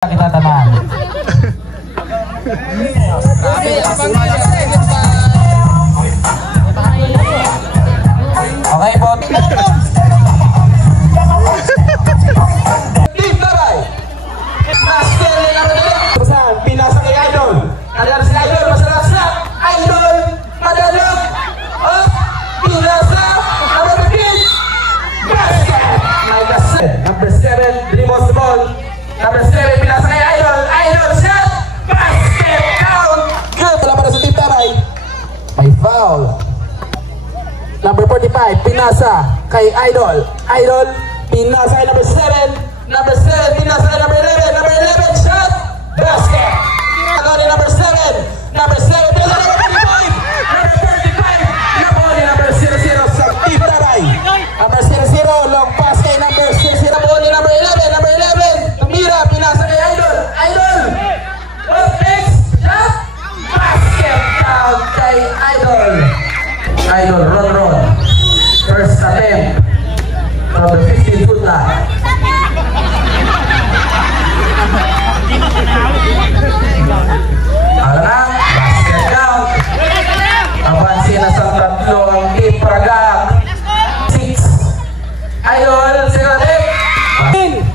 Kita teman. Oke, Bot. Pesan pindah ke Idol. Kalian si Idol masalah siap. Idol madaluk. Oh, pindah ada begin. Basket. Number 7 removes the ball. Number 7 pinasa kay Idol. Idol shot. Basket count. Good. Wala para sa Team Tabay. May foul. Number 45 pinasa kay Idol. Idol pinasa kay number 7. Number 7 pinasa kay number 11. Number 11 shot. Basket. Ako ni number 7. Number 7 pinasa kay number 35. Number 35. Napoli number 00 sa Team Tabay. Number 00 long pass kay number 00. Napoli number 11. Number 11. Tumira pinasa kay Idol. Idol. Next shot. Basket count kay Idol. Idol run. First attempt from the 15-foot line. Alang, basket count. Avansin na sa tatlo ang Team Pragang. 6. Idol, second attempt.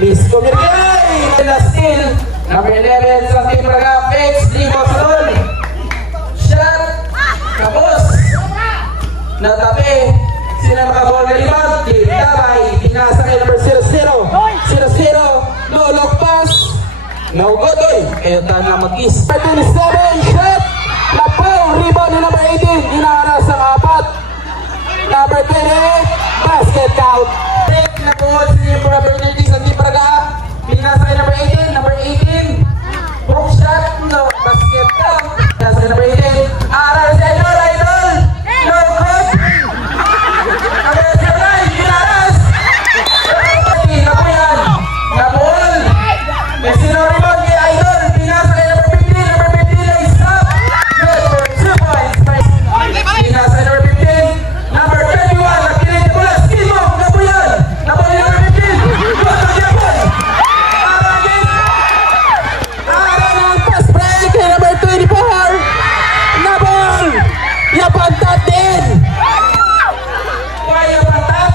Miss Comirgay. Last steal. Number 11 sa Team Pragang. Fix, Limos Lol. Shot. Tapos. Natapi. Sila makaball na rebound. Team Tabay. Pinasa kay number 00. 00. No lock pass. No good oy. Kayo na mag-is. 27 shot. Lapaw. Rebound ni number 18. Inaharas ang 4. Number 20. Basket count. Break na po si number 19 sa Team Pragang. Pinasa kay number 18. Number 18. Hook shot. No. Basket count. Pinasa kay number 18. Aral si Idol. Idol. No good. Number 09. Pinaras. Napuyan. Napuol. May sino rebound kay Idol. Pinasa kay number 15. Number 15 ay stop. Good for 2 points. Pinasa kay number 15. Number 21. Nakinig na pula. Skill move. Napuyan. Napuyan number 15. Good for Japon. Aragin. Aragin ang pass break kay number 24. Nabol. Yapantat din. Why yapantat?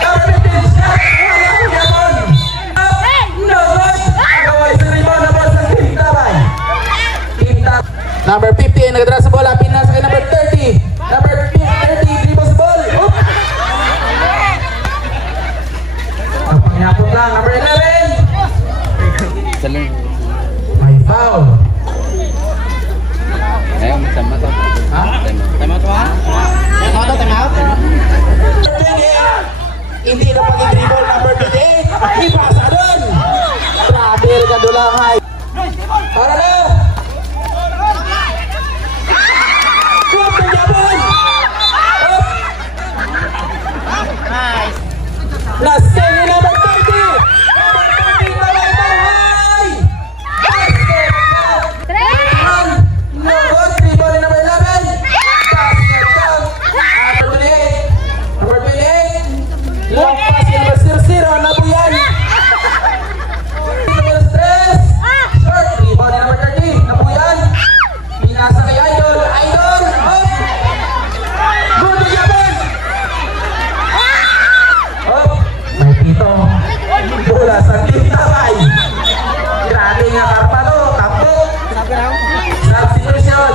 Number 15 shot. Wala ko Japon. No good. Otherwise, rebound na ball sa Team Tabay. Team Tabay. Number 15, nagadala sa bola. Pinasa kay number 30. Number 30, dribbles ball. Oop. Pangyapot lang. Number 11. May foul. Ayun, tama to. Ha? Tama to ha? Tama out. Hindi na pag-dribble. Number 28. Ipasa doon. Grabe ka dulangay. Para na. Good for Japon. Last 10 number 30. Number 30 na lang bahay. Basket count. No good. Dribble number 11. Basket count. Number 28. Number 28. Long pass kay number 00. Nabuyan. Stress. Short. Rebound number 30. Nabuyan. Pinasa kay Idol. Idol. Up. Good to Japon. Up. May pito. Bola sa Team Tabay. Grabe nga karpa to. Tapos. Substitution.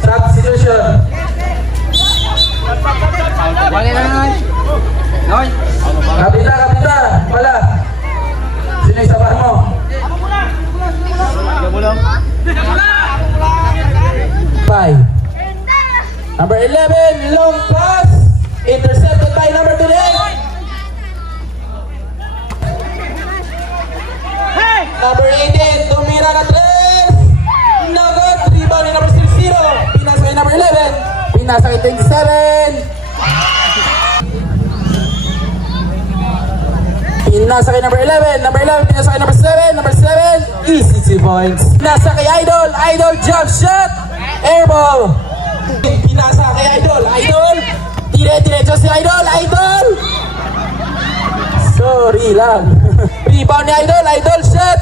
Substitution. Balik na Noy. Noy. Kapita. Wala. Sino yung sabar mo? Bulong. 5. Number 11, long pass. Intercepted by number 28. Number 18, tumira na 3. No good. Rebound ni number 60. Pinasa kay number 11. Pinasa kay 27. Pinasa kay number 11. Number 11, pinasa kay number 7. Number 7, easy 2 points. Pinasa kay Idol. Idol jump shot. Air ball. Pinasa kay Idol. Idol. Dire-diretso si Idol. Idol. lang. Rebound ni Idol shot.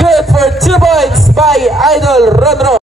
Good for 2 points by Idol Ronron.